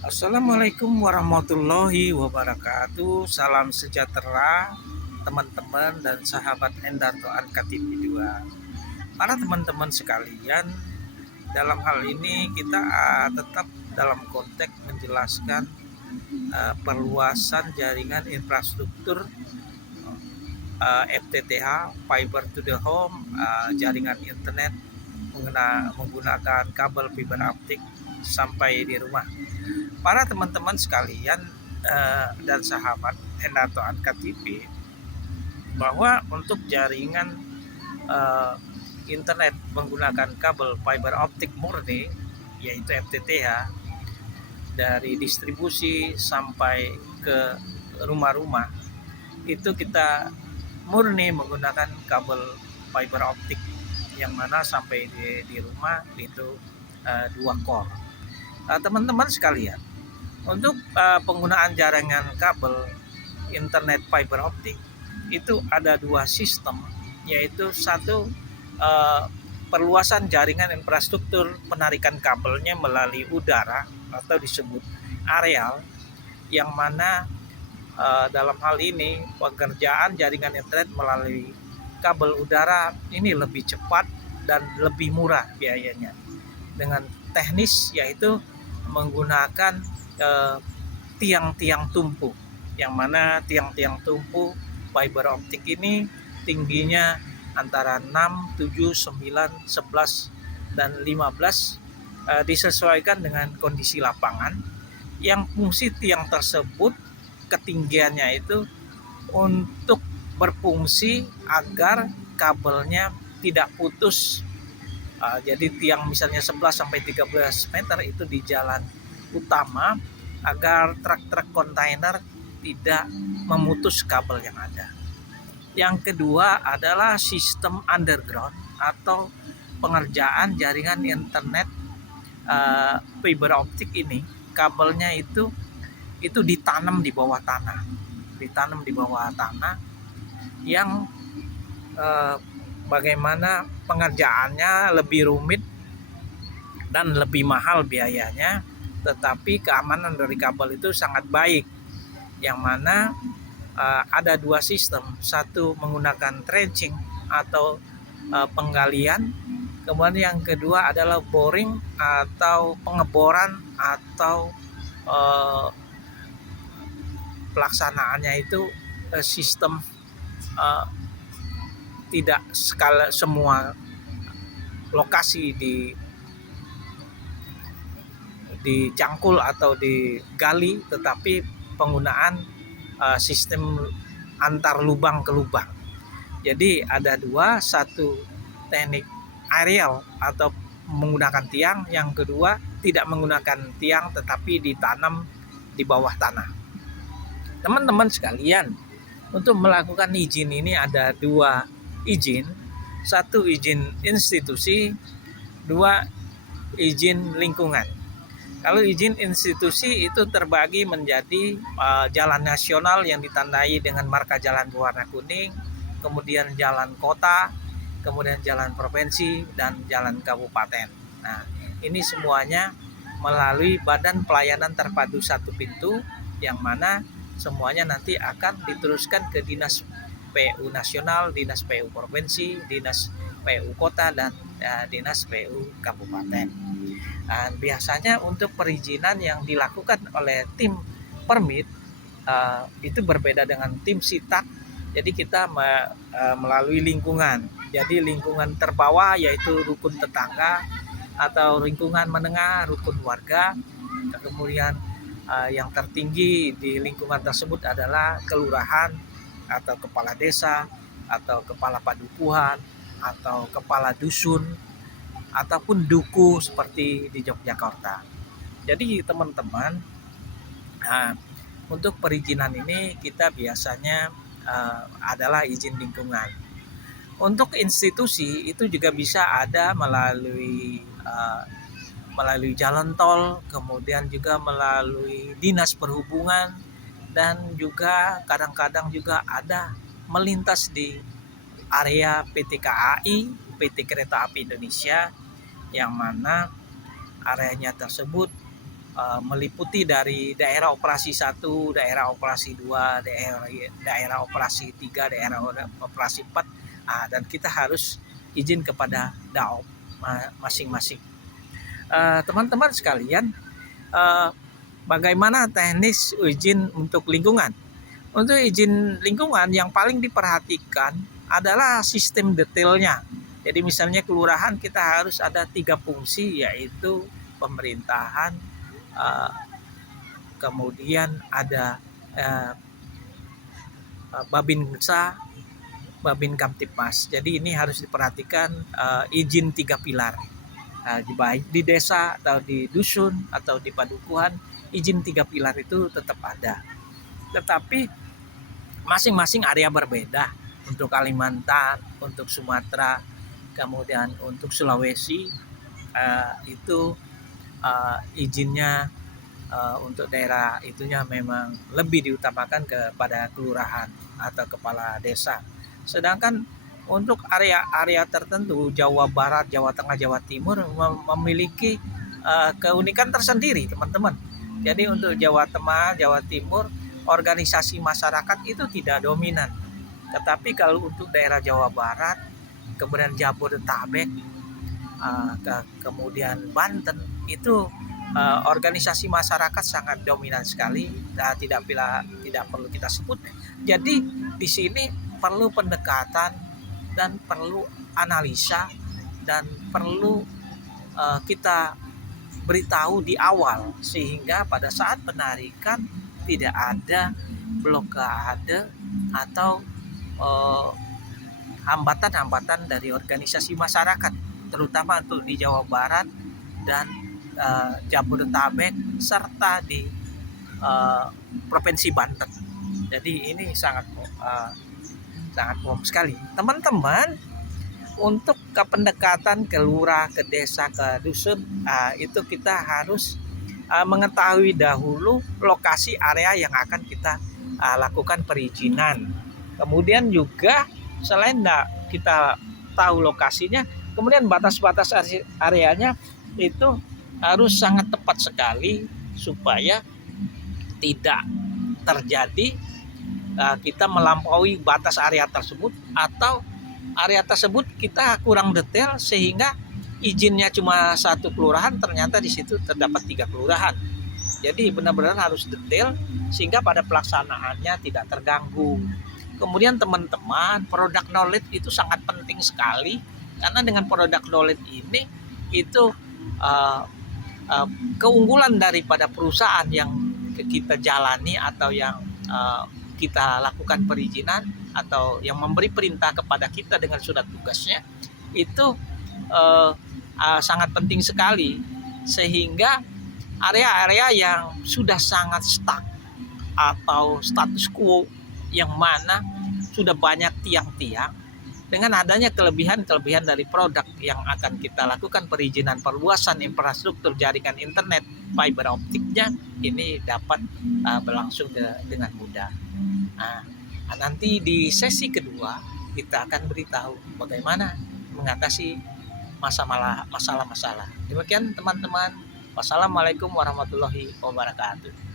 Assalamualaikum warahmatullahi wabarakatuh. Salam sejahtera teman-teman dan sahabat Endarto Ankatv 2. Para teman-teman sekalian, dalam hal ini kita tetap dalam konteks menjelaskan perluasan jaringan infrastruktur FTTH, Fiber to the Home, jaringan internet menggunakan kabel fiber optik sampai di rumah. Para teman-teman sekalian dan sahabat Endarto Ankatv, bahwa untuk jaringan internet menggunakan kabel fiber optik murni yaitu FTTH dari distribusi sampai ke rumah-rumah, itu kita murni menggunakan kabel fiber optik yang mana sampai di rumah itu 2 core. Teman-teman sekalian, untuk penggunaan jaringan kabel internet fiber optik itu ada 2 sistem, yaitu satu perluasan jaringan infrastruktur penarikan kabelnya melalui udara atau disebut areal, yang mana dalam hal ini pekerjaan jaringan internet melalui kabel udara ini lebih cepat dan lebih murah biayanya dengan teknis, yaitu menggunakan tiang-tiang tumpu, yang mana tiang-tiang tumpu fiber optik ini tingginya antara 6, 7, 9, 11, dan 15, disesuaikan dengan kondisi lapangan, yang fungsi tiang tersebut ketinggiannya itu untuk berfungsi agar kabelnya tidak putus. Jadi tiang misalnya 11 sampai 13 meter itu di jalan utama agar truk-truk kontainer tidak memutus kabel yang ada. Yang kedua adalah sistem underground atau pengerjaan jaringan internet fiber optik ini. Kabelnya itu ditanam di bawah tanah, yang bagaimana pengerjaannya lebih rumit dan lebih mahal biayanya, tetapi keamanan dari kabel itu sangat baik, yang mana ada 2 sistem, satu menggunakan trenching atau penggalian, kemudian yang kedua adalah boring atau pengeboran, atau pelaksanaannya itu sistem tidak skala semua lokasi dicangkul atau digali, tetapi penggunaan sistem antar lubang ke lubang. Jadi ada 2, satu teknik aerial atau menggunakan tiang, yang kedua tidak menggunakan tiang tetapi ditanam di bawah tanah. Teman-teman sekalian, untuk melakukan izin ini ada 2 izin, satu izin institusi, 2 izin lingkungan. Kalau izin institusi itu terbagi menjadi jalan nasional yang ditandai dengan marka jalan berwarna kuning, kemudian jalan kota, kemudian jalan provinsi, dan jalan kabupaten. Nah, ini semuanya melalui Badan Pelayanan Terpadu Satu Pintu, yang mana semuanya nanti akan diteruskan ke Dinas PU Nasional, Dinas PU Provinsi, Dinas PU Kota, dan Dinas PU Kabupaten. Dan biasanya untuk perizinan yang dilakukan oleh tim permit itu berbeda dengan tim sitak. Jadi kita melalui lingkungan. Jadi lingkungan terbawah yaitu rukun tetangga, atau lingkungan menengah rukun warga. Kemudian yang tertinggi di lingkungan tersebut adalah kelurahan atau kepala desa atau kepala padukuhan atau kepala dusun ataupun duku seperti di Yogyakarta. Jadi teman-teman, untuk perizinan ini kita biasanya adalah izin lingkungan. Untuk institusi itu juga bisa ada melalui jalan tol, kemudian juga melalui dinas perhubungan, dan juga kadang-kadang juga ada melintas di area PT KAI, PT Kereta Api Indonesia, yang mana areanya tersebut meliputi dari daerah operasi 1, daerah operasi 2, daerah operasi 3, daerah operasi 4, dan kita harus izin kepada daop masing-masing. Teman-teman sekalian, bagaimana teknis izin untuk lingkungan? Untuk izin lingkungan yang paling diperhatikan adalah sistem detailnya. Jadi misalnya kelurahan kita harus ada 3 fungsi, yaitu pemerintahan, kemudian ada Babinsa, Babin Kamtipmas. Jadi ini harus diperhatikan izin 3 pilar. Baik di desa atau di dusun atau di padukuhan, izin 3 pilar itu tetap ada. Tetapi masing-masing area berbeda. Untuk Kalimantan, untuk Sumatera, kemudian untuk Sulawesi, itu izinnya untuk daerah itunya memang lebih diutamakan kepada kelurahan atau kepala desa. Sedangkan untuk area-area tertentu, Jawa Barat, Jawa Tengah, Jawa Timur memiliki keunikan tersendiri, teman-teman. Jadi untuk Jawa Tengah, Jawa Timur, organisasi masyarakat itu tidak dominan. Tetapi kalau untuk daerah Jawa Barat, kemudian Jabodetabek, kemudian Banten, itu organisasi masyarakat sangat dominan sekali, tidak perlu kita sebut. Jadi di sini perlu pendekatan dan perlu analisa dan perlu kita beritahu di awal, sehingga pada saat penarikan tidak ada blokade atau hambatan-hambatan dari organisasi masyarakat, terutama untuk di Jawa Barat dan Jabodetabek serta di Provinsi Banten. Jadi ini sangat umum sekali, teman-teman. Untuk pendekatan ke lurah, ke desa, ke dusun, itu kita harus mengetahui dahulu lokasi area yang akan kita lakukan perizinan. Kemudian juga selain kita tahu lokasinya, kemudian batas-batas areanya itu harus sangat tepat sekali supaya tidak terjadi kita melampaui batas area tersebut, atau area tersebut kita kurang detail sehingga izinnya cuma 1 kelurahan, ternyata di situ terdapat 3 kelurahan. Jadi benar-benar harus detail sehingga pada pelaksanaannya tidak terganggu. Kemudian teman-teman, product knowledge itu sangat penting sekali, karena dengan product knowledge ini itu keunggulan daripada perusahaan yang kita jalani atau yang kita lakukan perizinan atau yang memberi perintah kepada kita dengan surat tugasnya, itu sangat penting sekali, sehingga area-area yang sudah sangat stuck atau status quo, yang mana sudah banyak tiang-tiang, dengan adanya kelebihan dari produk yang akan kita lakukan perizinan perluasan infrastruktur jaringan internet fiber optiknya, ini dapat berlangsung dengan mudah. Nanti di sesi kedua kita akan beritahu bagaimana mengatasi masalah-masalah. Demikian teman-teman. Wassalamualaikum warahmatullahi wabarakatuh.